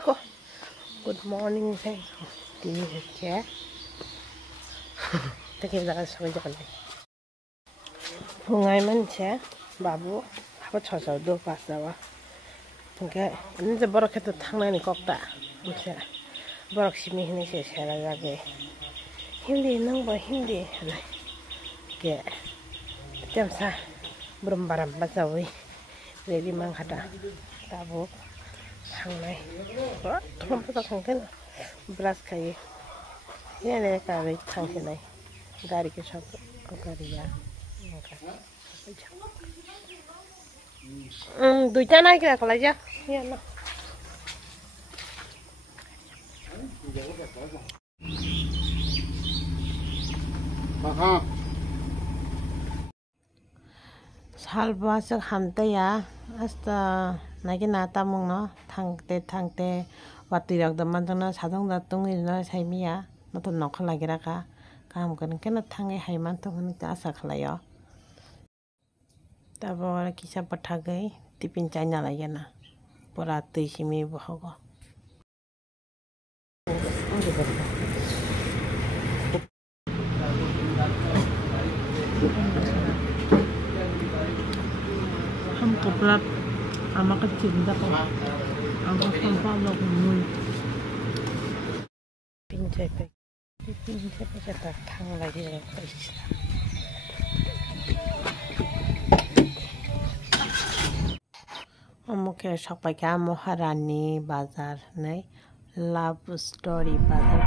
Ako. Good morning, say. Dini siya. Takip na kasi ako dyan. Hungay man siya. Babu. Haba chosaw do pasawa. Okay. Ano sa borok ito tangna ni kokta. Siya. Borok simi hini siya siya lagay. Hindi nang ba hindi. Okay. Jamsa. Burumbaram basawi. Ready mang kada. Babu. Hangnai. Thom pa khangken brush khai ye le ka bai khangke nai gari ke shop gari ya duita nai kira kala ja ya na aha salba sak hamta ya asta 나게 나타 먹노 탕때 와띠락도 만드나 자동다 뚱이나 삶이야 너도 넣을라기라가 감 그는 꽤나 탕에 하이만 통은 아사 칼라요 따보라 기사 버타게 티핀 짜이나 라게나 보라 뜨심이 보고 한 koplat ama kecinta kok aku sampah lo kumul pinjai kita tang lagi ya Amuke सकपाइका महारानी बाजार नै love story बाजार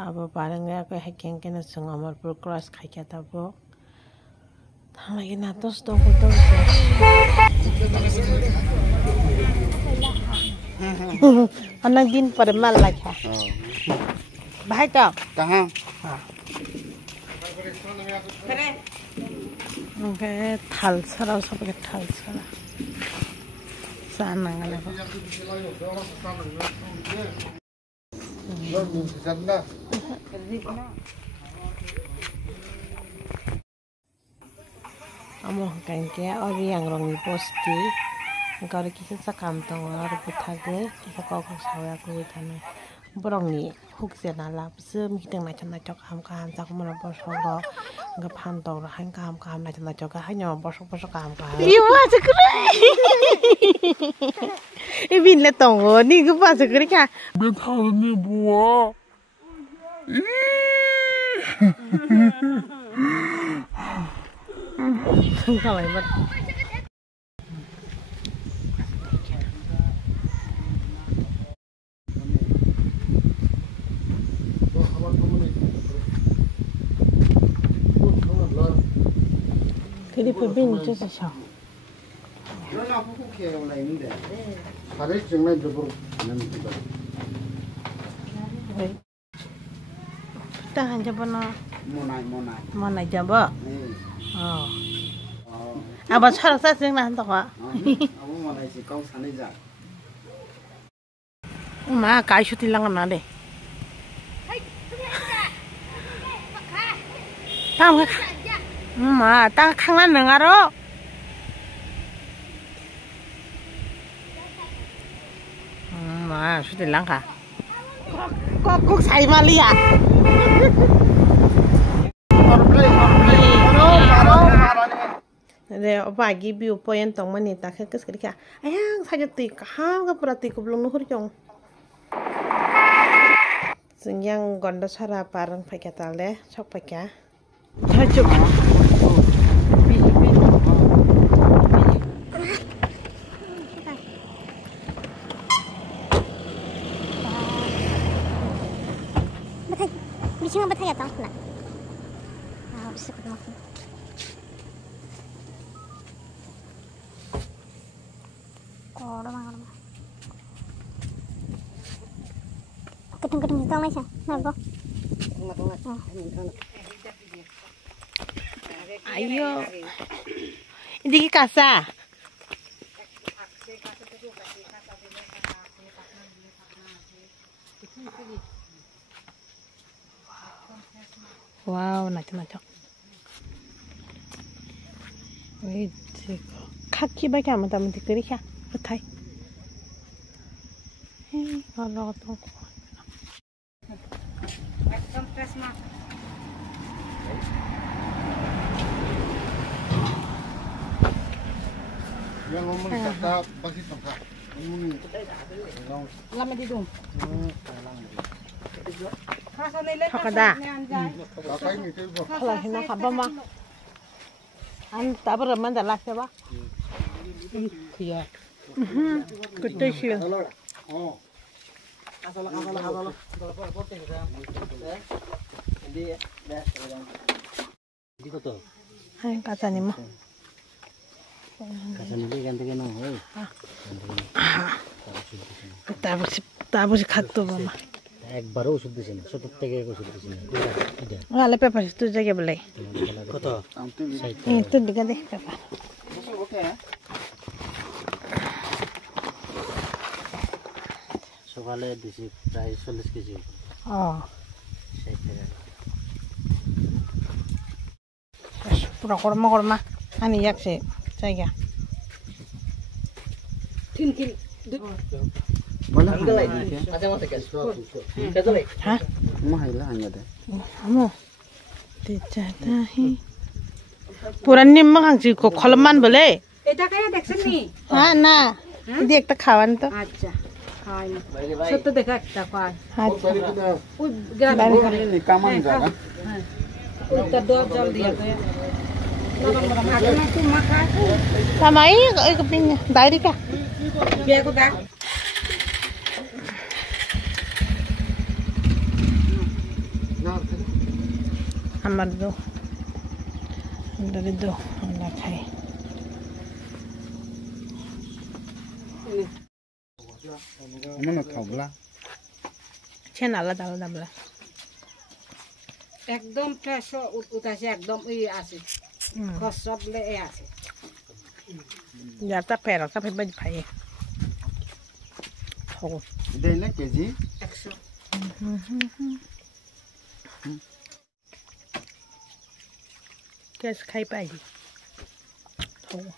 अब बारंगा को hacking के न संग Amarpur cross खाइका तबो थांलागे ना तो स्टॉक होता अनक दिन पर माल लाखा भाई तो कहां ओके थाल सरा सब के थाल सरा साना गले amo kanke ori yang rongi posti gari kisa sakam tong ar buthage kisa ko sawa ko thane borongni hukse na lap sum hiteng na chana chok ham kam tak mona bosogo ga phan tor han kam na chana chok ha nyo bosok kam ka yo chakre e bin le tong ni ga pa chakre ka be thal ni bua kalai mat 그리 불빈이 쪄서 셔. 너나 후국해 올라있는데. 다들 정말 저거 안 된다. 네. 딱 한 잡아나. 모나이 잡아. 네. 아빠 차로 싸증나 한다고. 아무 모나이지 ကောင်း산이자. 엄마 가이슈 딜랑은 나래. 다음 가. 딱 강남 능하러. 수딜랑 가. 꼭 사이말이야. 네, 오빠 give you point 동만이 딱 그 그렇게. 아양 사줬대. 하가 뿌라대 그 블롱 흐르종. 승양 건도 살아 바른 파게달래. sok 파게. 저쪽. 미친가 못하겠다. 아, 없을 것 같아. 걸어봐. 그tung itu Malaysia. Nabo. Ayo. Ini kasa. Wow, nacok. Wait, खाखी बाय क्या मतलब मुझे करी क्या बताई Allah tu yang ngomong kata pasti tempat ini lama di dong Hakada apa ini tu kalau hina apa mah an tak berman dah lah siapa iya gede sih oh asal di kota hai kata ni mah kasan ini ganti kena hoi tabu sih khatto mama একবারও ওষুধ দিছে না 70 টাকা ওষুধ দিছে না এটা ale paper tu jaga belai কত itu diga deh paper সকালে দিছি প্রায় 40 কেজি oh 60 টাকা pura korma ani yak sih jaga tin Mana lagi? Ada masa kan? Kata lagi. Hah? Mahal lah hanya deh. Kamu tidak tahu. Puran ni memang sih kok kalaman boleh. Eta kaya deksan ni. Ah, nah. Ini ekta kawan tu. Acha. Hai. Soto dekha ekta koi. Acha. Ui gran Ini kaman jaga. ui ta do jal dia kaya. Orang ada nak tu makan. Sama ini keping dari kah? Biar aku dah. Amar do. Dari do. Anda khai. Mana tahu lah. Channel lah dah dah. একদম fresh উঠাছে একদম ই আছে খসব লে আছে Ya tak perah tapi baju payah. Oh. Ini nak keji? 100 Kes khai payah. Oh.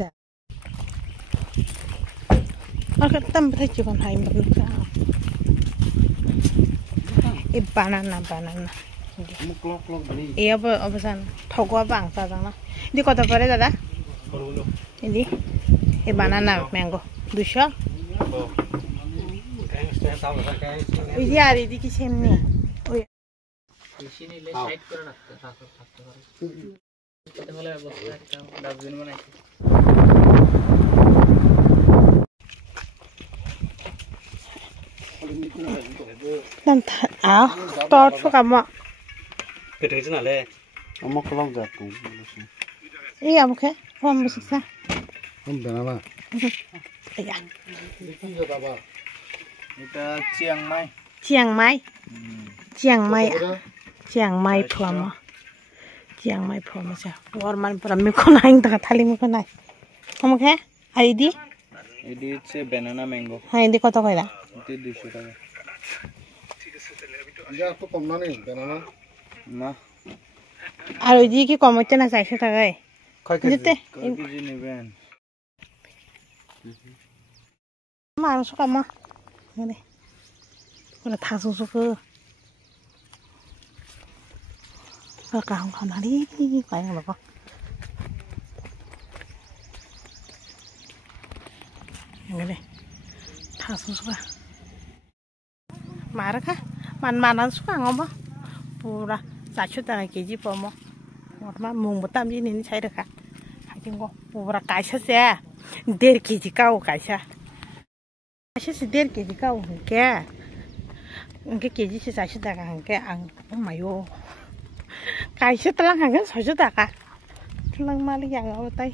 Dah. Aku tambah lagi con hai bernukah. Banana. Klok beli. Iya apa sana? Thogwa bang sana. Ini kota pare dada? Ini. Banana mango. 200. Ini hari di kisah ni. Oh ya. Sini le side করে রাখতে থাকতে পারে তাহলে বসে একটা dustbin বানাইছি Dan tot suka mak. Gede itu nale. Kamu klok jatuh. Iya bukan? Kamu musik sah. Kamu berapa? Iya. Kita Chiang Mai. Chiang Mai puama. Chiang Mai puama sah. Warman pernah mikon aing tak thali mikon aing. Kamu ke? ID? ID হচ্ছে banana mango হ্যাঁ এদি কত কইরা এটা 200 টাকা Ya tu kau mana ni? Banana. না আর ওই যে কি কম হচ্ছে না 400 টাকায় Kau দিতে কয় কেজি নেবেন মাংস কামা মানে ওরা থাসু সুকু আর কাম খানারি কয় না বাবা Ini tasu suka, marah kah? Man-manan suka ngomong, pura 100 টাকা KG pomo, orang mung betam ini saya dekat, hakim kok pura kaisa sih, 1.5 kg kau kaisa, kaisa sih 1.5 kg kau, enggak keji sih 100 টাকা, enggak oh mayo, kaisa telang enggak 100 টাকা, telang mali yang apa tay.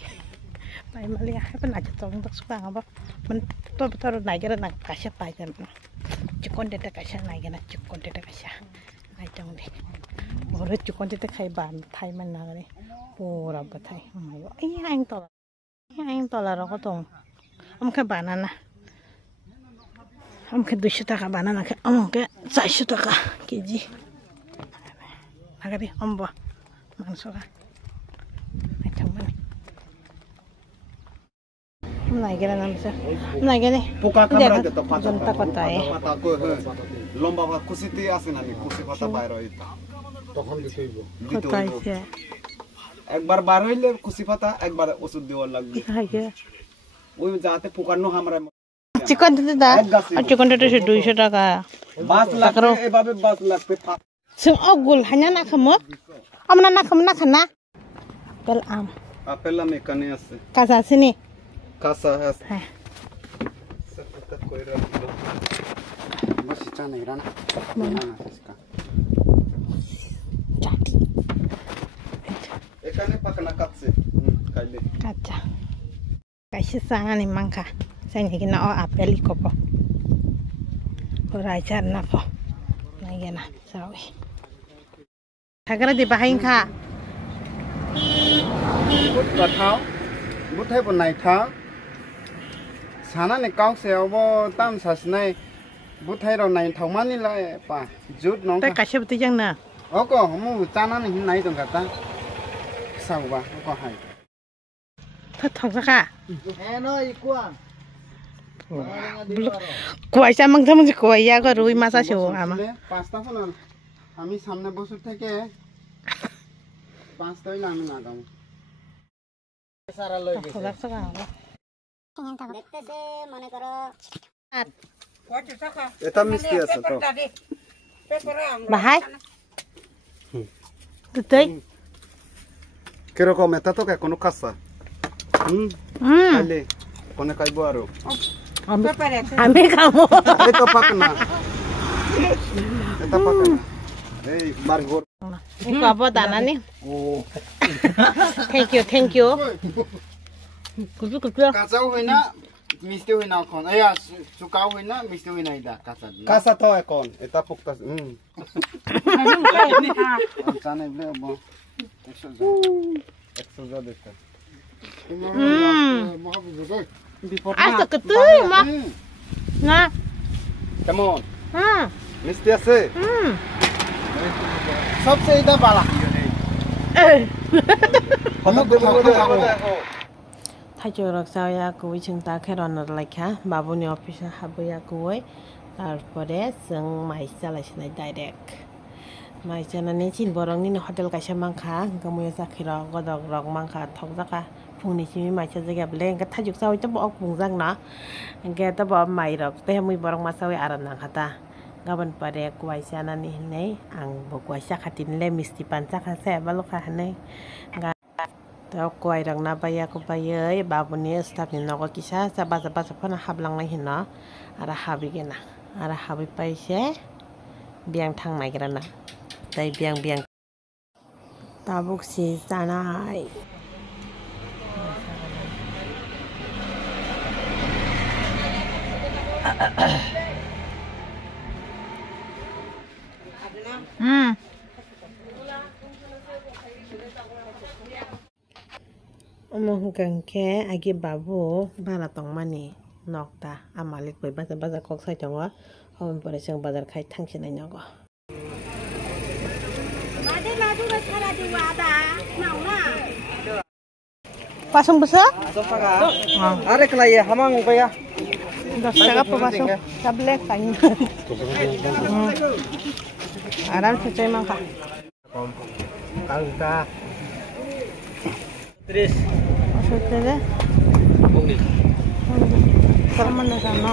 Pai malia hai pan aja tong tak suka ngapa men to betul naik kan nak kasih pajan cikon deta kasih naik kan cikon deta kasih naik jong deh baru cikon deta kai ban thai man nak ni pura betai mayo yang tola rokok tong kai banana আমাকে 200 টাকা বানানাকে আমাকে 400 টাকা KG আগারে Amba মাংসটা থাকবে নাই গেলে নামছে নাই গেলে পোকা কামড়ায় তো জনতা কথায় পাতা কই লম্বা কুচিতে আছে না কুচি পাতা বাইর হয় তখন দিতেইব কথাইছে একবার বার হইলে কুচি পাতা একবার ওষুধ দেওয়ার লাগবে হাইকে ওই যাতে পোকার ন হামরায় চিকন দিতে দা চিকনটা 200 টাকা বাস লাগবে এভাবে বাস লাগবেซึ่งঅগুল হানা না খামো আমনা না খাম না খানা আপেল আম আপেল আম এখানে আছে কাঁচা আছে নি কাঁচা আছে হ্যাঁ সেটা কইরা দিল বস চা নাই রানা চাটি এখানে পাকনা কাটছে খাইলে কাঁচা কাইছে সাঙ্গা নি মাংখা সাঙ্গা কিনা ও আপেল ইকোপো ওরাই চার না পো নাই গেনা সাউই থাকরা দি বাহাইন খা বুট কথাও বুথাই বনাই থা সানানি কাউसेयावबो ताम सासनाय बुथाइ र नाय थावमानि लाय पा जुट नंग แต่กะเชบติจังนะ ओको हमु चानानि हिनाय दं गाता सावबा ओको हाय ถ้าถอกซะค่ะ एनो इकुआ กวยจะมันถ้ามันจะกวยยาก็รู้มาซะเชียวอามา পাঁচটা ফোন আমি সামনে বছর থেকে পাঁচটাই লামি না দাও সারা লই গেছে ถอกซะค่ะ দেখতেছে মনে করো এটা মিষ্টি আছে তো বাহাই তুই কিরকম এটা তো কোনো কাঁচা খাইলে কোনে খাইবো আরো আমি খামো এই তো পাক না এটা পাক না এই বারগোর ইকো আবো দানা নি থ্যাংক ইউ কুজু কুজু কাঁচাও হয় না মিষ্টি হয় না এখন এই শুকাও হয় না মিষ্টি হয় না এটা কাঁচা কাঁচা তো এখন এটা পোকতা জানে বলে 100 যা দেখতে আচ্ছা কতই মা না কেমন হুম মিষ্টি আছে সবচেয়ে এটা বালা থাইজো রক্সায়া কুই চিন্তা খেরন লাইখা বাবুনি অফিসে হাবয়া কুই তারপরে जों মাই চালাইছিনাই ডাইরেক্ট মাই চানানি চিন বরংনি হোটেল কাইসা মাংখা গমুয়া জাখির গদক রক मांखा थक जाका फुंनि सिमी माइसा जायगा बले ग थाजुक सावै त बक बुंजां ना गे त ब माइ रक ते मुइ बरं मासावै आराम ना खाता गाबोन पारे कुवाइसा नानि हनै आं बकुवाइसा खातिनले मिस्ति पानसा खासे बालुखा हनै त कुवाइ रक ना बाया को बायै बाबुनि स्टाफनि नगो किसा जाबा जाबा फना हाबलांनाय हिना आरो हाबिगेना आरो हाबै पाइसे बियां थां नागिरना दै बियां बियां ताबुकसि जानाय Mungkin agi babu bala tong mani nokta amalik bai bazar kok sai tongo hon pore sing bazar khai thangsinai nago pasang besar? আরে কলাই হামাং পায়া 10 টাকা per pasang tablet kain aram secai mangka কালকা 30 Sotele Bungni kalau mana sana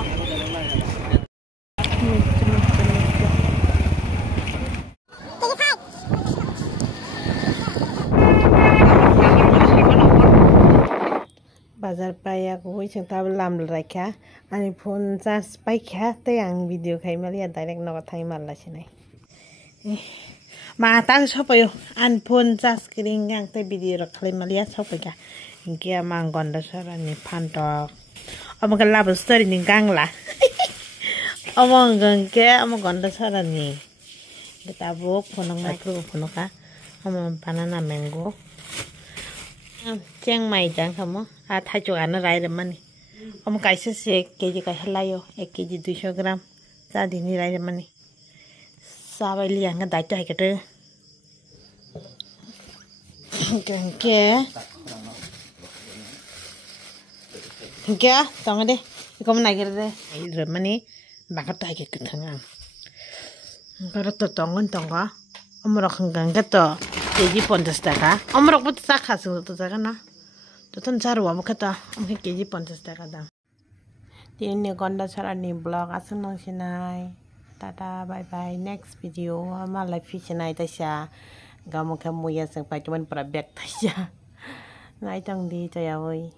bazar paya kuwi sing ta lam raikha ani phone charge paikha te ang video khai malia direct no thai marla sinai ma ta sopayo an phone charge kring yang te video rakhai malia sopaika ingke mang gonda sarani phantok amang lab story ning gangla amang gangke amang gonda sarani kita buk phonong micro phonoka amang banana mango Chiang Mai chẳng không á, thay chỗ ăn nó rai rồi mà nè, kaisa se keji kai halayo 1 kg 200 gram ta dini rai mani sabai liang ga daito haikete ke tong de ikom nagir de ai mani bakat haike ketanga karo to tongon tonga amrok hangga to keji 50 টাকা amrok but ta khasu to jaga na to ton charwa mukata amke keji 50 টাকা দাম ini konda sarani blog asung nang sinai tata bye bye next video malai fi sinai tasya gamu kamu ya sang pai cuman para bek tasya nai tang di chaya woi